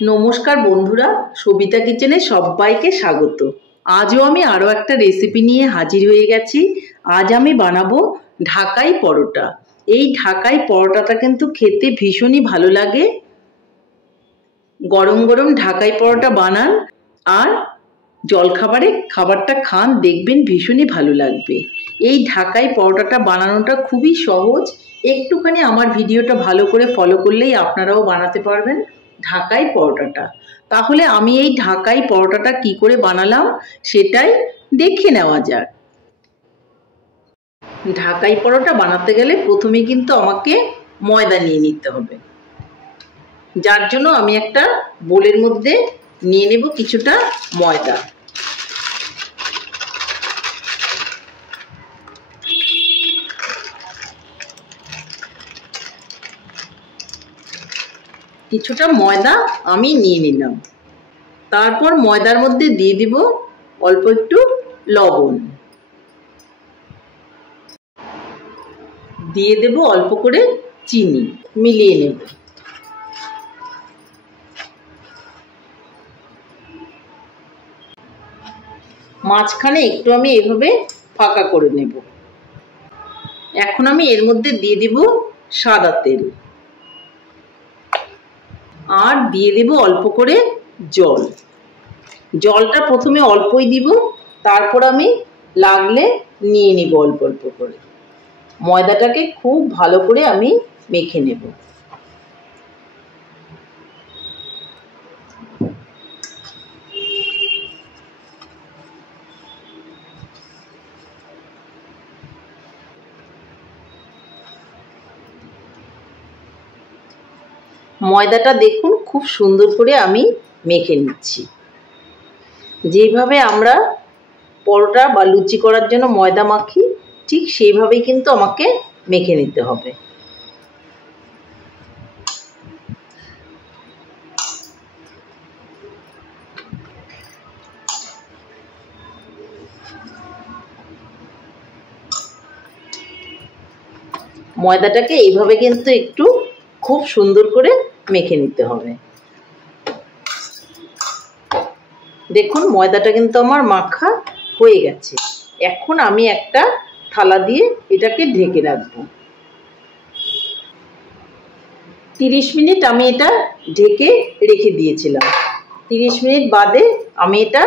নমস্কার বন্ধুরা, সবিতা কিচেনে সবাইকে স্বাগত। আজও আমি আরও একটা রেসিপি নিয়ে হাজির হয়ে গেছি। আজ আমি বানাবো ঢাকাই পরোটা। এই ঢাকাই পরোটাটা কিন্তু খেতে ভীষণই ভালো লাগে। গরম গরম ঢাকাই পরোটা বানান আর জলখাবারে খাবারটা খান, দেখবেন ভীষণই ভালো লাগবে। এই ঢাকাই পরোটাটা বানানোটা খুবই সহজ। একটুখানি আমার ভিডিওটা ভালো করে ফলো করলেই আপনারাও বানাতে পারবেন ঢাকাই পরোটাটা। তাহলে আমি এই ঢাকাই পরোটাটা কি করে বানালাম সেটাই দেখে নেওয়া যাক। ঢাকাই পরোটা বানাতে গেলে প্রথমে কিন্তু আমাকে ময়দা নিয়ে নিতে হবে, যার জন্য আমি একটা বোলের মধ্যে নিয়ে নেব কিছুটা ময়দা। কিছুটা ময়দা আমি নিয়ে নিলাম। তারপর ময়দার মধ্যে দিয়ে দিব অল্প একটু লবণ, দিয়ে দেব অল্প করে চিনি, মিলিয়ে নেব। মাঝখানে একটু আমি এভাবে ফাঁকা করে নেব। এখন আমি এর মধ্যে দিয়ে দিব সাদা তেল আর দিয়ে দেব অল্প করে জল। জলটা প্রথমে অল্পই দিব, তারপর আমি লাগলে নিয়ে নিব অল্প অল্প করে। ময়দাটাকে খুব ভালো করে আমি মেখে নেব। ময়দাটা দেখুন খুব সুন্দর করে আমি মেখে নিচ্ছি। যেভাবে আমরা পরোটা বা লুচি করার জন্য ময়দা মাখি, ঠিক সেইভাবেই কিন্তু আমাকে মেখে নিতে হবে। ময়দাটাকে এইভাবে কিন্তু একটু খুব সুন্দর করে মেখে নিতে হবে। দেখুন ময়দাটা কিন্তু আমার মাখা হয়ে গেছে। এখন আমি একটা থালা দিয়ে এটাকে ঢেকে রাখবো। 30 মিনিট আমি এটা ঢেকে রেখে দিয়েছিলাম। 30 মিনিট বাদে আমি এটা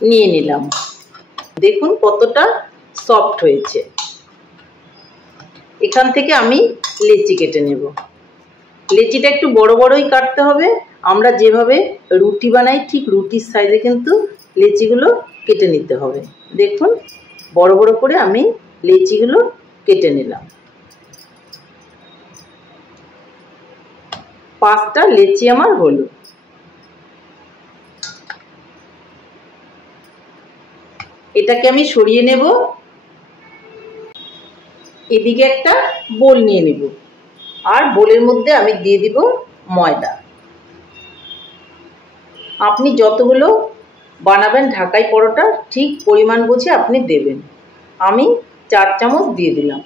নিয়ে নিলাম। দেখুন কতটা সফট হয়েছে। এখান থেকে আমি লেচি কেটে নেব। লেচিটা একটু বড় বড়ই কাটতে হবে। আমরা যেভাবে রুটি বানাই ঠিক রুটির সাইজে কিন্তু লেচিগুলো কেটে নিতে হবে। দেখুন বড় বড় করে আমি লেচিগুলো কেটে নিলাম। 5টা লেচি আমার হলো। এটাকে আমি সরিয়ে নেব। এদিকে একটা বোল নিয়ে নেব আর বোলের মধ্যে আমি দিয়ে দিব ময়দা। আপনি যতগুলো বানাবেন ঢাকাই পরোটা ঠিক পরিমাণ বুঝে আপনি দেবেন। আমি 4 চামচ দিয়ে দিলাম।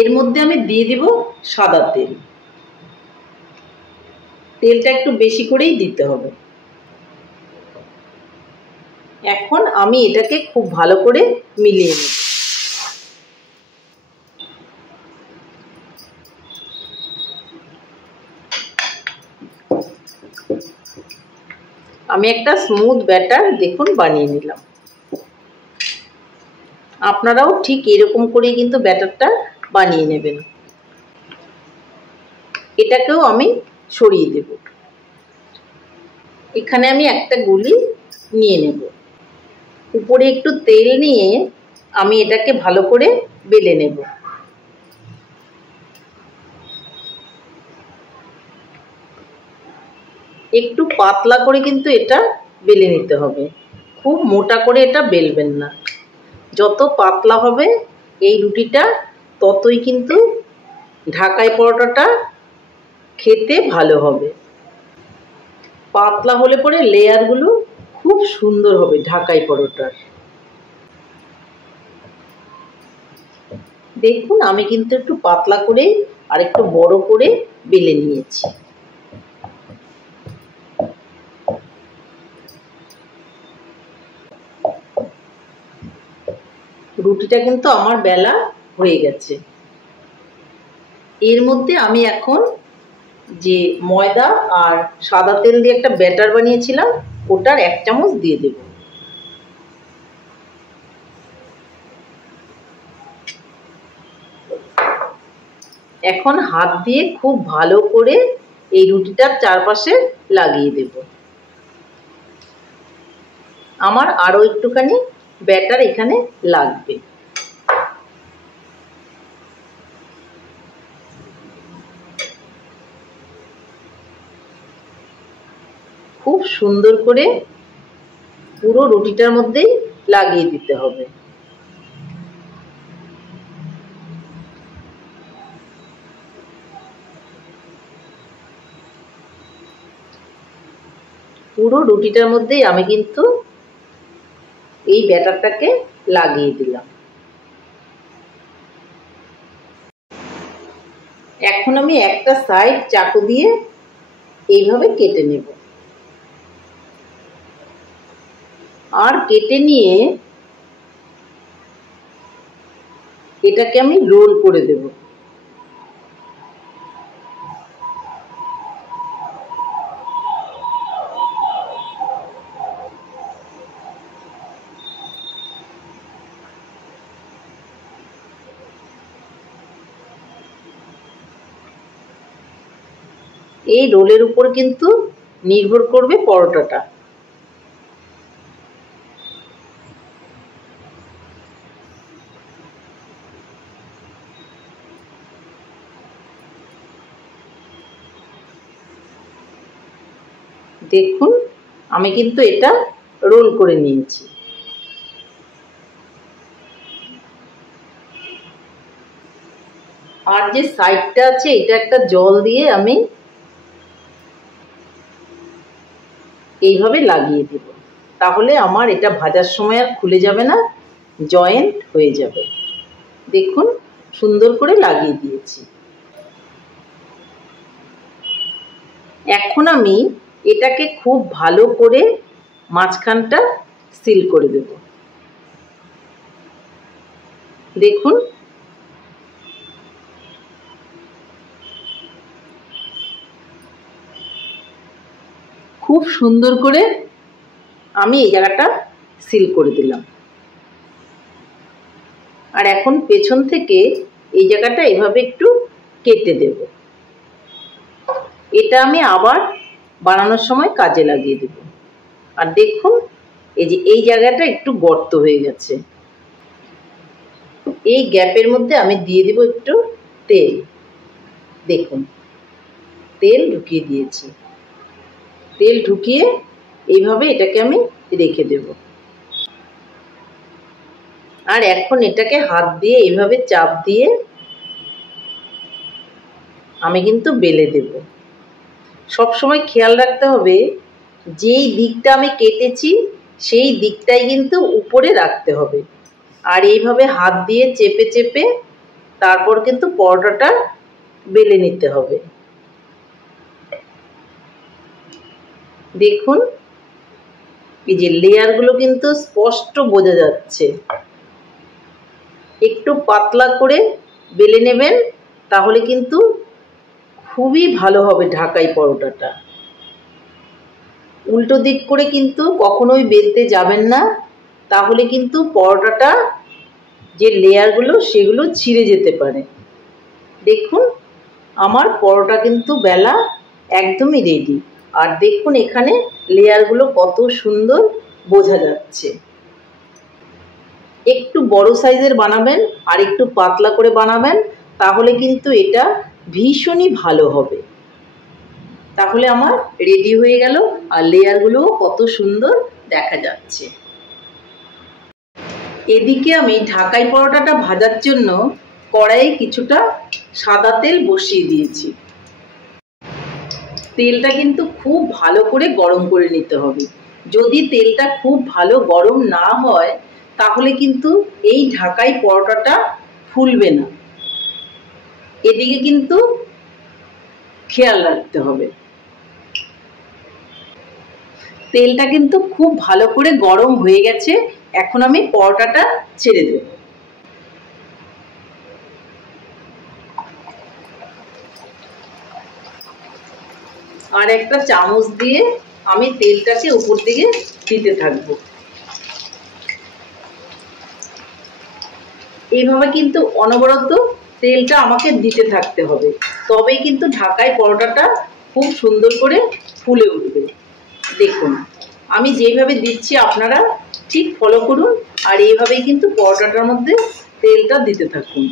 এর মধ্যে আমি দিয়ে দিব সাদা তেল। তেলটা একটু বেশি করেই দিতে হবে। এখন আমি এটাকে খুব ভালো করে মিলিয়ে নেব। আমি একটা স্মুথ ব্যাটার দেখুন বানিয়ে নিলাম। আপনারাও ঠিক এরকম করে কিন্তু ব্যাটারটা বানিয়ে নেবেন। এটাকেও আমি সরিয়ে দেব। এখানে আমি একটা গুলি নিয়ে নেব। উপরে একটু তেল নিয়ে আমি এটাকে ভালো করে বেলে নেব। একটু পাতলা করে কিন্তু এটা বেলে নিতে হবে। খুব মোটা করে এটা বেলবেন না। যত পাতলা হবে এই রুটিটা ততই কিন্তু ঢাকাই পরোটাটা খেতে ভালো হবে। পাতলা হলে পরে লেয়ারগুলো খুব সুন্দর হবে ঢাকাই পরোটার। দেখুন আমি কিন্তু একটু পাতলা করে আর একটু বড় করে বেলে নিয়েছি। রুটিটা কিন্তু আমার বেলা হয়ে গেছে। এর মধ্যে আমি এখন যে ময়দা আর সাদা তেল দিয়ে একটা ব্যাটার বানিয়েছিলাম ওটার 1 চামচ দিয়ে দেব। এখন হাত দিয়ে খুব ভালো করে এই রুটিটার চারপাশে লাগিয়ে দেব। আমার আরো একটুখানি ব্যাটার এখানে লাগবে। খুব সুন্দর করে পুরো রুটিটার মধ্যেই লাগিয়ে দিতে হবে। পুরো রুটিটার মধ্যেই আমি কিন্তু এই ব্যাটারটাকে লাগিয়ে দিলাম। এখন আমি একটা সাইড চাকু দিয়ে এইভাবে কেটে নেব, আর কেটে নিয়ে এটাকে আমি রোল করে দেব। এই রোলের উপর কিন্তু নির্ভর করবে পরোটাটা। দেখুন আমি কিন্তু এটা রোল করে নিয়েছি। আর যে সাইডটা আছে এটা একটা জল দিয়ে আমি এইভাবে লাগিয়ে দেব, তাহলে আমার এটা ভাজার সময় আর খুলে যাবে না, জয়েন্ট হয়ে যাবে। দেখুন সুন্দর করে লাগিয়ে দিয়েছি। এখন আমি এটাকে খুব ভালো করে মাঝখানটা সিল করে দেব। দেখুন খুব সুন্দর করে আমি এই জায়গাটা সিল করে দিলাম। আর এখন পেছন থেকে এই জায়গাটা এভাবে একটু কেটে দেব। এটা আমি আবার বানানোর সময় কাজে লাগিয়ে দেব। আর দেখুন এই যে এই জায়গাটা একটু গর্ত হয়ে গেছে, এই গ্যাপের মধ্যে আমি দিয়ে দেব একটু তেল। দেখুন তেল ঢুকিয়ে দিয়েছি। তেল ঢুকিয়ে এইভাবে এটাকে আমি রেখে দেব। আর এখন এটাকে হাত দিয়ে এইভাবে চাপ দিয়ে আমি কিন্তু বেলে দেব। সব সময় খেয়াল রাখতে হবে যেই দিকটা আমি কেটেছি সেই দিকটাই কিন্তু উপরে রাখতে হবে। আর এইভাবে হাত দিয়ে চেপে চেপে তারপর কিন্তু পরোটাটা বেলে নিতে হবে। দেখুন এই যে লেয়ারগুলো কিন্তু স্পষ্ট বোঝা যাচ্ছে। একটু পাতলা করে বেলে নেবেন, তাহলে কিন্তু খুবই ভালো হবে ঢাকাই পরোটাটা। উল্টো দিক করে কিন্তু কখনোই বেলতে যাবেন না, তাহলে কিন্তু পরোটাটা যে লেয়ারগুলো সেগুলো ছিঁড়ে যেতে পারে। দেখুন আমার পরোটা কিন্তু বেলা একদমই রেডি। আর দেখুন এখানে লেয়ারগুলো কত সুন্দর বোঝা যাচ্ছে। একটু বড় সাইজের বানাবেন আর একটু পাতলা করে বানাবেন, তাহলে কিন্তু এটা ভীষণই ভালো হবে। তাহলে আমার রেডি হয়ে গেল, আর লেয়ারগুলোও কত সুন্দর দেখা যাচ্ছে। এদিকে আমি ঢাকাই পরোটাটা ভাজার জন্য কড়াইয়ে কিছুটা সাদা তেল বসিয়ে দিয়েছি। তেলটা কিন্তু খুব ভালো করে গরম করে নিতে হবে। যদি তেলটা খুব ভালো গরম না হয় তাহলে কিন্তু এই ঢাকাই পরোটাটা ফুলবে না। এদিকে কিন্তু খেয়াল রাখতে হবে। তেলটা কিন্তু খুব ভালো করে গরম হয়ে গেছে। এখন আমি পরোটাটা ছেড়ে দেব। আর একটা চামচ দিয়ে আমি তেলটাকে উপর দিকে দিতে থাকবো। এইভাবে কিন্তু অনবরত তেলটা আমাকে দিতে থাকতে হবে, তবেই কিন্তু ঢাকায় পরোটাটা খুব সুন্দর করে ফুলে উঠবে। দেখুন আমি যেভাবে দিচ্ছি আপনারা ঠিক ফলো করুন, আর এইভাবেই কিন্তু পরোটাটার মধ্যে তেলটা দিতে থাকুন।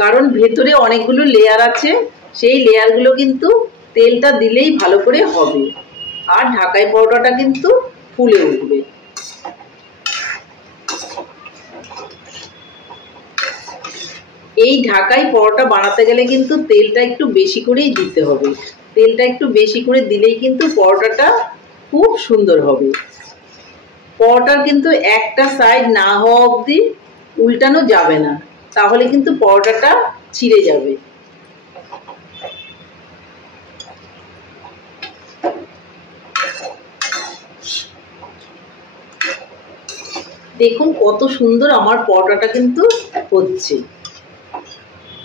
কারণ ভেতরে অনেকগুলো লেয়ার আছে, সেই লেয়ারগুলো কিন্তু তেলটা দিলেই ভালো করে হবে, আর ঢাকাই পরোটাটা কিন্তু ফুলে উঠবে। এই ঢাকাই পরোটা বানাতে গেলে কিন্তু তেলটা একটু বেশি করেই দিতে হবে। তেলটা একটু বেশি করে দিলেই কিন্তু পরোটাটা খুব সুন্দর হবে। পরোটার কিন্তু একটা সাইড না হওয়া অবধি উল্টানো যাবে না, তাহলে কিন্তু পরোটাটা ছিঁড়ে যাবে। দেখুন কত সুন্দর আমার পরোটাটা কিন্তু হচ্ছে।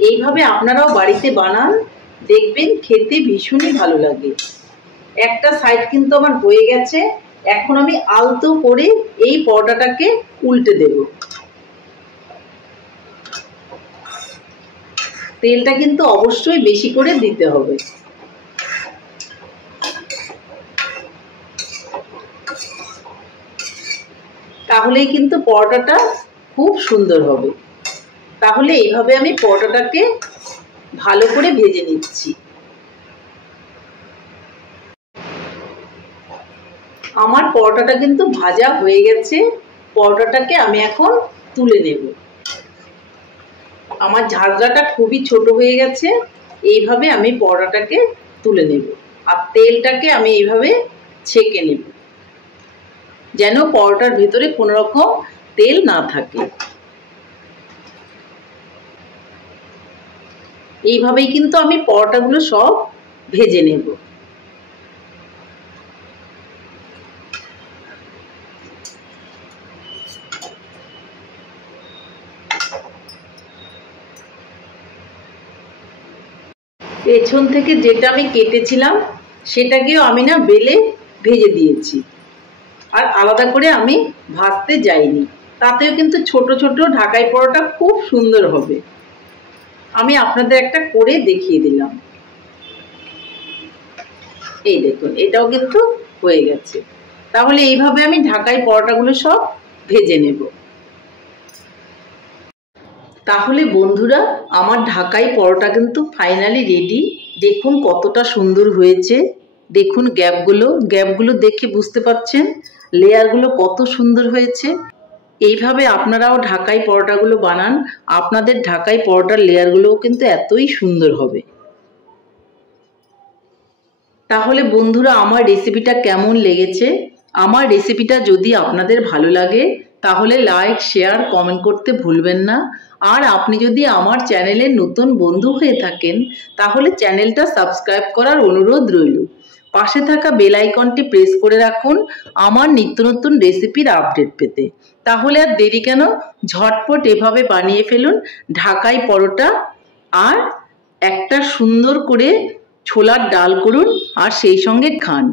এইভাবে আপনারাও বাড়িতে বানান, দেখবেন খেতে ভীষণই ভালো লাগে। একটা সাইড কিন্তু আমার হয়ে গেছে, এখন আমি আলতো করে এই পরোটাটাকে উল্টে দেব। তেলটা কিন্তু অবশ্যই বেশি করে দিতে হবে। তাহলেই কিন্তু পরোটাটা খুব সুন্দর হবে। তাহলে এইভাবে আমি পরোটাটাকে ভালো করে ভেজে নিচ্ছি। আমার পরোটাটা কিন্তু ভাজা হয়ে গেছে। পরোটাটাকে আমি এখন তুলে নেব। আমার ঝাঁঝরাটা খুবই ছোট হয়ে গেছে, এইভাবে আমি পরোটাটাকে তুলে নেব। আর তেলটাকে আমি এইভাবে ছেঁকে নেব, যেন পরোটার ভিতরে কোনো রকম তেল না থাকে। এইভাবেই কিন্তু আমি পরোটাগুলো সব ভেজে নেব। পেছন থেকে যেটা আমি কেটেছিলাম সেটাকেও আমি না বেলে ভেজে দিয়েছি, আর আলাদা করে আমি ভাজতে যাইনি। তাতেও কিন্তু ছোট ছোট ঢাকাই পরোটা খুব সুন্দর হবে। আমি আপনাদের একটা করে দেখিয়ে দিলাম। এই দেখুন এটাও কিন্তু হয়ে গেছে। তাহলে এইভাবে আমি ঢাকাই পরোটাগুলো সব ভেজে নেব। তাহলে বন্ধুরা আমার ঢাকাই পরোটা কিন্তু ফাইনালি রেডি। দেখুন কতটা সুন্দর হয়েছে। দেখুন গ্যাপগুলো দেখে বুঝতে পারছেন লেয়ারগুলো কত সুন্দর হয়েছে। এইভাবে আপনারাও ঢাকাই পরোটাগুলো বানান, আপনাদের ঢাকাই পরোটার লেয়ারগুলোও কিন্তু এতই সুন্দর হবে। তাহলে বন্ধুরা আমার রেসিপিটা কেমন লেগেছে? আমার রেসিপিটা যদি আপনাদের ভালো লাগে তাহলে লাইক, শেয়ার, কমেন্ট করতে ভুলবেন না। আর আপনি যদি আমার চ্যানেলের নতুন বন্ধু হয়ে থাকেন তাহলে চ্যানেলটা সাবস্ক্রাইব করার অনুরোধ রইল। পাশে থাকা বেল আইকনটি প্রেস করে রাখুন আমার নিত্য নতুন রেসিপির আপডেট পেতে। তাহলে আর দেরি কেন, ঝটপট এভাবে বানিয়ে ফেলুন ঢাকাই পরোটা, আর একটা সুন্দর করে ছোলার ডাল করুন আর সেই সঙ্গে খান।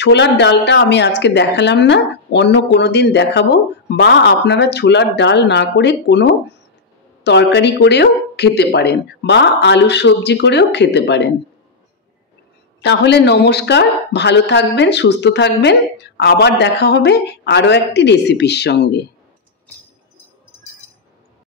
ছোলার ডালটা আমি আজকে দেখালাম না, অন্য কোনো দিন দেখাবো, বা আপনারা ছোলার ডাল না করে কোনো তরকারি করেও খেতে পারেন, বা আলুর সবজি করেও খেতে পারেন। তাহলে নমস্কার, ভালো থাকবেন, সুস্থ থাকবেন। আবার দেখা হবে আরও একটি রেসিপির সঙ্গে।